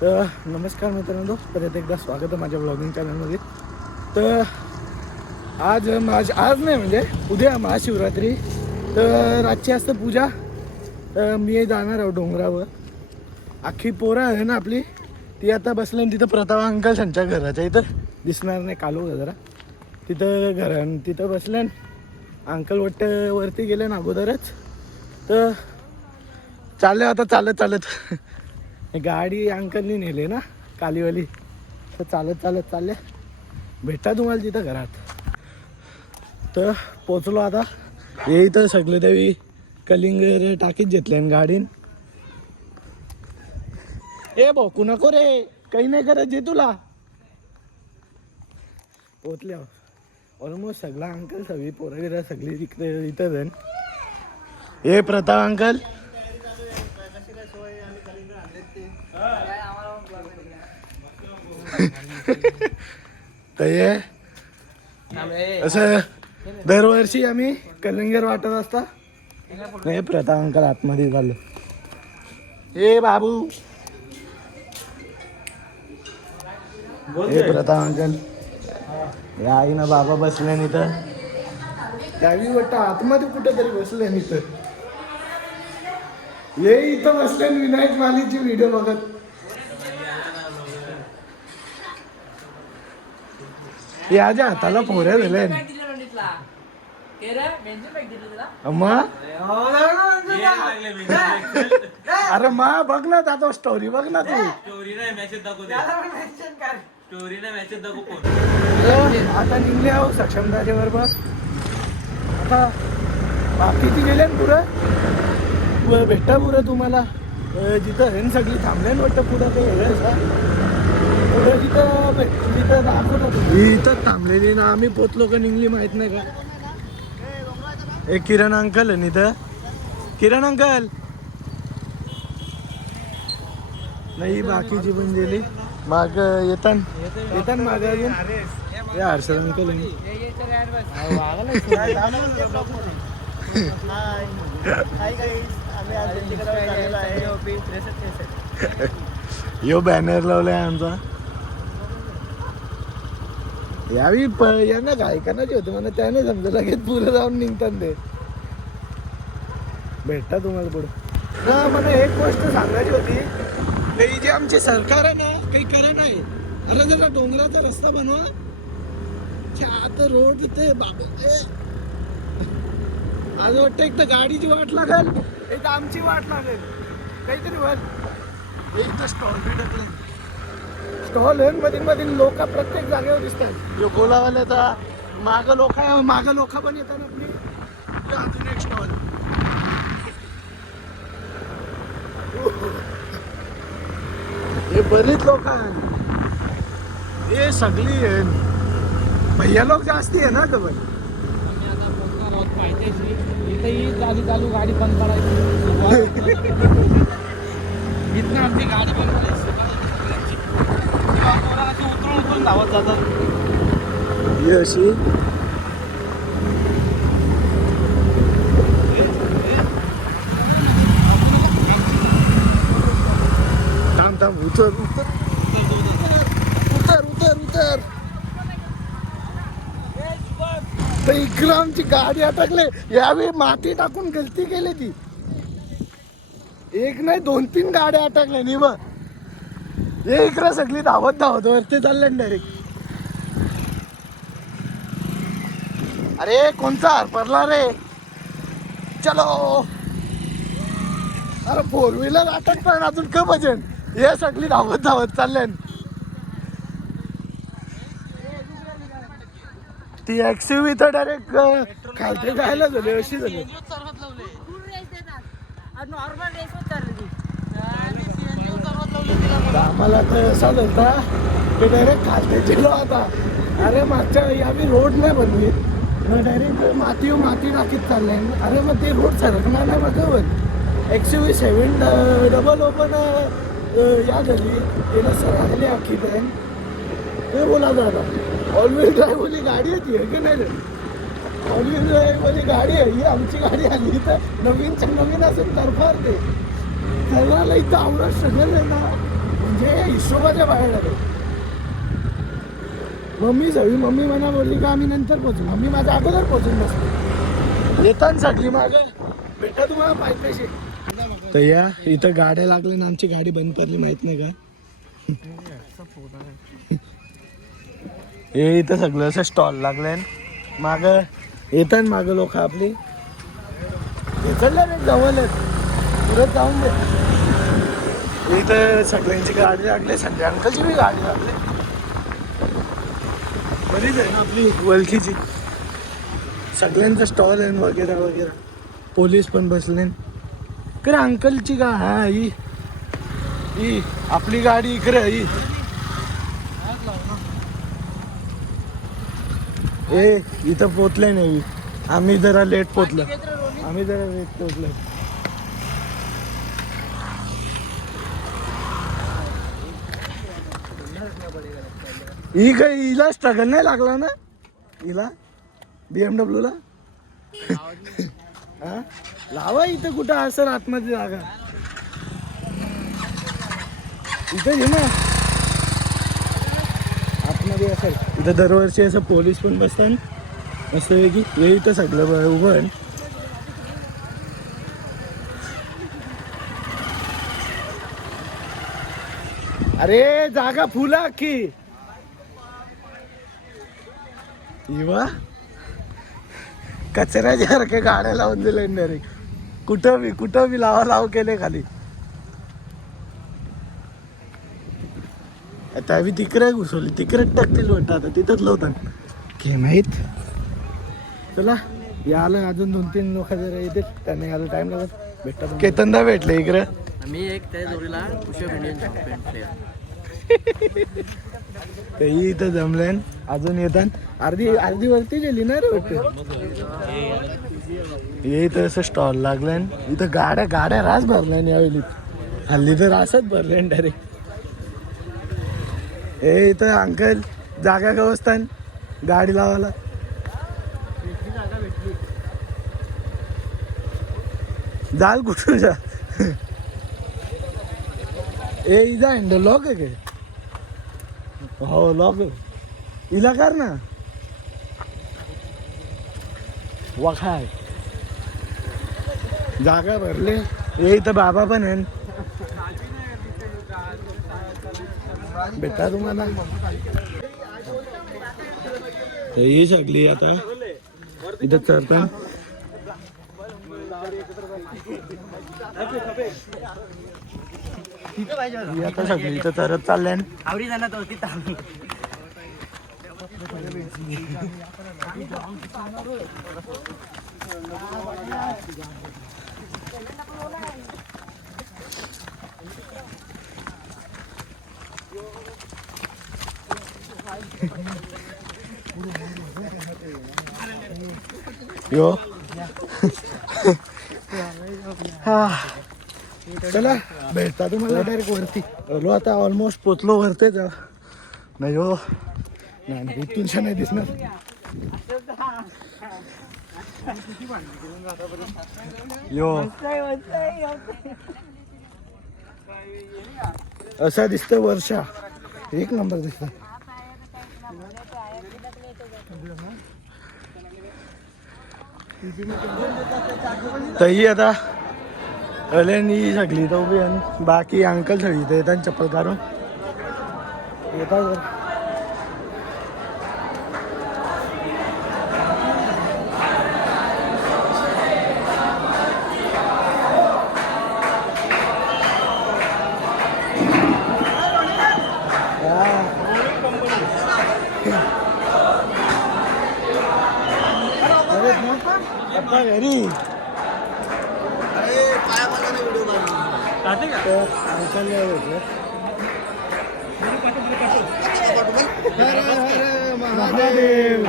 तर नमस्कार मित्रांनो, परत एकदा स्वागत आहे माझ्या ब्लॉगिंग चॅनलमध्ये. तर आज नाही म्हणजे उद्या महाशिवरात्री. तर रातची असते पूजा. तर मी जाणार आहोत डोंगरावर. अख्खी पोरं आहे ना आपली, ती आता बसले तिथं प्रताप अंकल त्यांच्या घराच्या इथं दिसणार नाही, कालू जरा तिथं तिथं बसले. अंकल वाटतं वरती गेले ना अगोदरच. तर चालले आता चालत गाडी अंकलनी नेली ना कालीवाली. तर चालत चालले, भेटा तुम्हाला तिथं घरात. तर पोचलो आता. हे इथं सगळे देवी कलिंग टाकीत घेतले गाडीन. ए भाऊ नको रे, काही नाही करत जे तुला. पोचल्या ऑलमोस्ट सगळा अंकल सगळी पोरं सगळी इथं जाईन. हे प्रताप अंकल तर असं दरवर्षी आम्ही कलिंगर वाटत असता. नाही प्रताप अंकल आतमध्ये झालं. हे बाबू, हे प्रताप अंकल. या आई ना बाबा बसले इथं. त्यावी वाटतं आतमध्ये कुठेतरी बसले इथं. ये इथं बसले विनायक मालीची व्हिडिओ बघत. याच्या हाताला पोऱ्या झाल्या. अरे मा बघ ना आता स्टोरी बघ ना तू. आता निघले आहो सक्षमताच्या बरोबर. आता बाकीची गेले ना पुढं भेटता पुढं तुम्हाला जिथं हे सगळी थांबले ना वाटतं पुढं काही वेगळं तिथं दाखवतो. इथं थांबलेली ना, आम्ही पोचलो का निघली माहित नाही का. एक किरण अंकल आहे इथं. किरण अंकल नाही, बाकीची पण गेली माग. येतात माग अजून हे हर्षद अंकल. यो बॅनर लावलाय आमचा. यावी यांना गायकांनाच होतं मला, त्याने समजा लगेच पुढे जाऊन निघतात ते. भेटता तुम्हाला पुढे. मला एक गोष्ट सांगायची होती. काही जे आमचे सरकार आहे ना, काही करा नाही. अरे जरा डोंगराचा रस्ता बनवा. आता रोड ते बाबा आज वाटतं एक तर गाडीची वाट लागेल, एक तर आमची वाट लागेल. काहीतरी वर एक तर स्टॉल आहे मध्ये लोक प्रत्येक जागेवर दिसतात. जो गोलावाल्याचा माग लोक पण येतात आपली. अजून एक स्टॉल. हे बरेच लोक आहेत. हे सगळी भैया लोक जास्ती आहे ना ग बाई. इथेही चालू गाडी बंद करायची. इथं आमची गाडी बंद करायची. उतरून धावत जातात. ही अशी थांब उतर. इकडं आमची गाडी अटकले. यावेळी माती टाकून गलती केली ती. एक नाही 2-3 गाड्या अटकल्या नि बघ. हे इकडं सगळी धावत वरती चालले डायरेक्ट. अरे कोणचा हरपरला रे. चलो. अरे 4 व्हीलर अटकता अजून का भजन. हे सगळी धावत चालले. ती एक्सयूव्ही तर डायरेक्ट खालते जायला झाली अशी झाली. आम्हाला तर असा झालता की डायरेक्ट खालते गेलो आता. अरे मागच्या आम्ही रोड नाही बनवी, मग डायरेक्ट माती टाकीत चाललंय. अरे मग ते रोड सरकणार नाही बघा. एक्सयूव्ही 700 पण या झाली तिला सरकली अख्खी ट्रेन. ते बोला जाता ऑल व्हील ड्राईव्ह वाली गाडी आहे ती की नाही. ऑल व्हील ड्राईव्ह वाली गाडी आहे ही. आमची गाडी आली तर नवीन असेल तर फार ते सगळ्याला इथं आवडत सगळं आहे ना. म्हणजे हिशोबाच्या बाहेर आलो. मम्मी मला बोलली का आम्ही नंतर पोहोचू. मम्मी माझ्या अगोदर पोहोचून बसली. येताना सगळी मागं भेटा तुम्हाला पाहिजे. तर या इथं गाड्या लागल्या ना, आमची गाडी बंद पडली माहित नाही का. हे इथं सगळं असं स्टॉल लागले माग येतात माग लोक आपली चढल्या रे जवळ पुरत जाऊन दे. इथं सगळ्यांची गाडी लागली. संजय अंकलची बी गाडी लागली. बरीच आहे ना आपली ओळखीची. सगळ्यांचा स्टॉल आहे वगैरे वगैरे. पोलीस पण बसले. इकडे अंकलची का हा ही आपली गाडी इकडे ही. ए इथं पोचलंय नाही. आम्ही जरा लेट पोचलो. ही काय हिला स्ट्रगल नाही लागला ना हिला BMW ला. हा लावा इथं कुठं असं आतमध्ये जागा इथं घे ना आतमध्ये असेल. इथं दरवर्षी असं पोलीस पण बसतात मस्त की हे इथं सगळं उभं आहे. अरे जागा फुला की इवा कचऱ्यासारख्या गाड्या लावून दिले डायरेक्ट. कुठं बी लाव केले खाली. आता आम्ही तिकडे घुसवली तिकडेच टाकतील वाटतं. आता तिथंच लावतात घे माहीत. चला याला अजून 2-3 लोक जरा येतील. त्यांना यायला टाइम लागत. भेटतात केतनदा भेटले इकडे. मी एक त्या जोडीला पुशअप इंडियन चॅम्पियन प्लेयर. तेही इथं जमले अजून येतात. अर्धी वरती गेली ना रे वाटतं. हे इथं असं स्टॉल लागलाय. इथं गाड्या रास भरलाय यावेळी. हल्ली तर रासच भरले डायरेक्ट. हे इथं अंकल जागा का बसतान गाडी लावायला. जाल कुठून जा. ए इजा हँडल लॉक आहे काय. हो लॉक इला कर ना वाखाय. जागा भरले. हे इथं बाबा पण आहे बेटा तुम्हाला. ही सगळी आता इथं चढतात. आता सगळी इथं चढत चालले. आवडी झाला तो तिथं. यो हा चला भेटता तुम्हाला डायरेक्ट वरती. लो आता ऑलमोस्ट पोचलो वरतेच नाही हो. नाही इथूनशा नाही दिसणार. यो असा दिसतं वर्षा. एक नंबर दिसत. तही आता अल्यानी सगळी तर उभी आहे. बाकी अंकल सगळी तर येतात चप्पल काढून येतात. आता घरी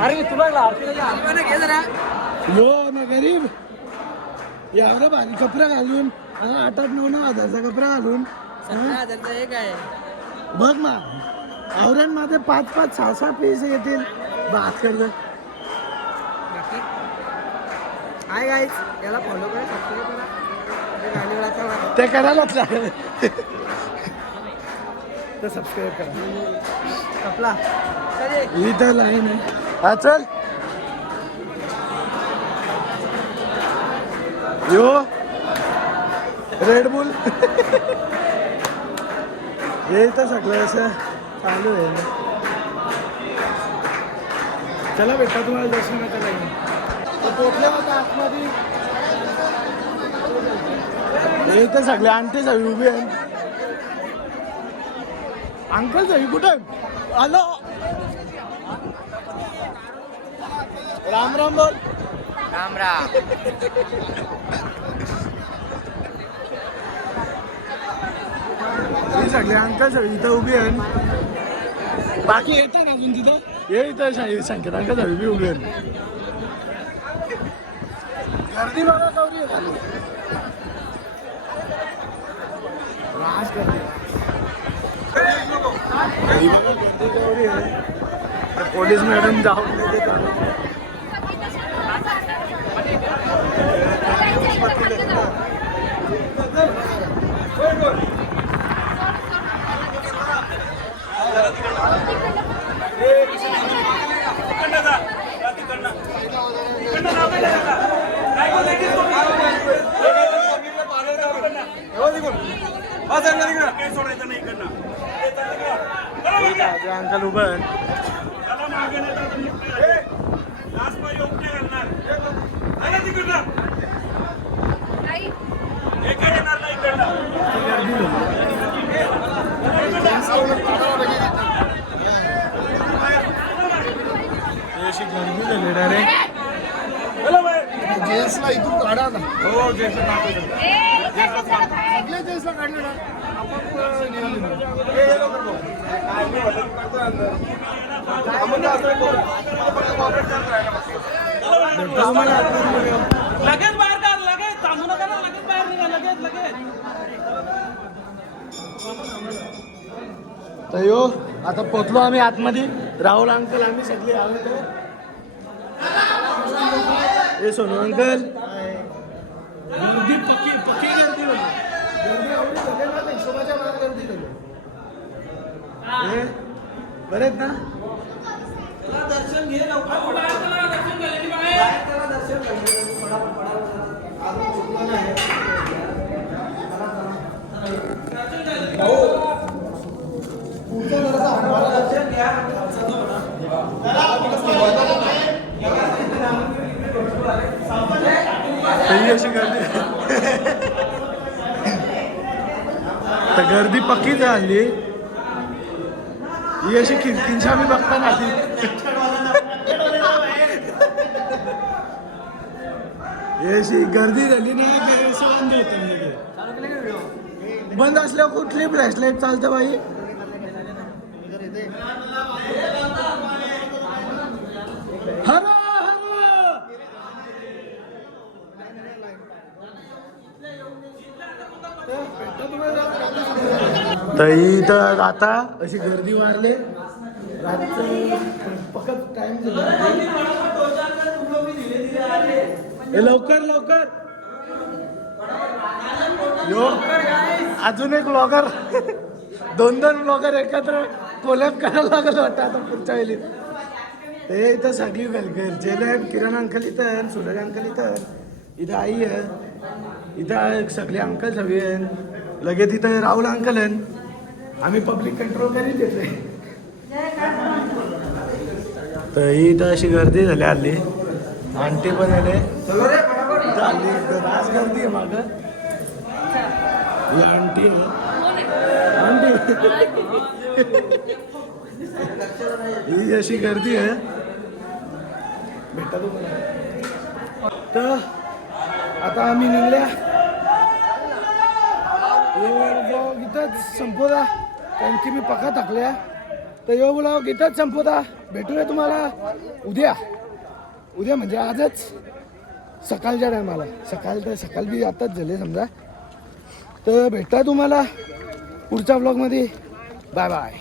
अरे तुला यो ना गरीब एवढं भारी कपडा घालून 8-9 हजारचा कपडा घालून 17,000चा एक आहे. बघ ना आवऱ्यांमध्ये 5-5, 6-6 पीस येतील. बात करत हाय गाईज, याला फॉलो करा, सबस्क्राईब करा. ते करायलाच लागेल. तर सबस्क्राईब करा. आपला इथं लाईन आहे. हा चल यो रेड बुल हे तर सगळं असं चालू आहे. चला भेटा तुम्हाला दर्शनाच्या लाईन पोचल्या होता आतमध्ये. हे तर सगळे आणते सगळी उभी आहे. अंकल सगळी कुठे आलो. राम राम बोल. राम राम. हे सगळे अंकल सगळी इथं उभी आहे. बाकी येतात ना अजून तिथं. हे इथं संकेत अंकल सगळी उभी आहे. गर्दी बघा गौरी झाली. राज गर्दी गौरी आहे. पोलीस मॅडम जाऊन अंकल उभं आहे. अशी गर्दी झाली डायरेक्ट. जेन्सला इथून काढा ना. हो जेन्सला जेन्सला काढलं ना. लगेच बाहेर काढ. लगेच थांबू नका ना. लगेच बाहेर निघा. लगेच लगेच. तर यो आता पोचलो आम्ही आतमध्ये. राहुल अंकल आम्ही सगळे आलो. हे सोनू अंकल गर्दी पक्की पक्की गर्दी होती. गर्दी एवढी झाली ना तर हिशोबाच्या बाहेर गर्दी झाली. हे बरे आहेत ना. दर्शन घे लवकर. दर्शन घ्यायला बाहेर. दर्शन अशी गर्दी तर गर्दी पक्की झाली. ही अशी खिडकींच्या मी बघता ना ती. ही अशी गर्दी झाली ना बंद होत. बंद असल्यावर कुठली फ्लॅशलाईट चालतं बाई. तर इथं आता अशी गर्दी वाढली. रातचं फक्त टाइम लवकर लवकर. यो अजून एक ब्लॉगर. दोन ब्लॉगर एकत्र कोलॅब करायला लागलं वाटतं आता पुढच्या वेळी. ते इथं सगळी घरचे किरण अंकल इथं. सूरज अंकल इथं. इथं आई आहे. इथं सगळे अंकल सगळे आहे. लगेच इथं राहुल अंकल आहे. आम्ही पब्लिक कंट्रोल करीत येतोय. तर इथं अशी गर्दी झाली हल्ली. आंटी पण आले झाली. रास गर्दी आहे मागं. ही आंटी आंटी ही अशी गर्दी आहे. भेटा तुम्हाला. तर आता आम्ही निघल्या. ब्लॉग इथंच संपवला कारण की मी पक्का थकल्या. तर यो ब्लॉग इथंच संपवता. भेटूया तुम्हाला उद्या. उद्या म्हणजे आजच सकाळच्या टायमाला. सकाळ बी आताच झाले समजा. तर भेटा तुम्हाला पुढच्या ब्लॉगमध्ये. Bye bye.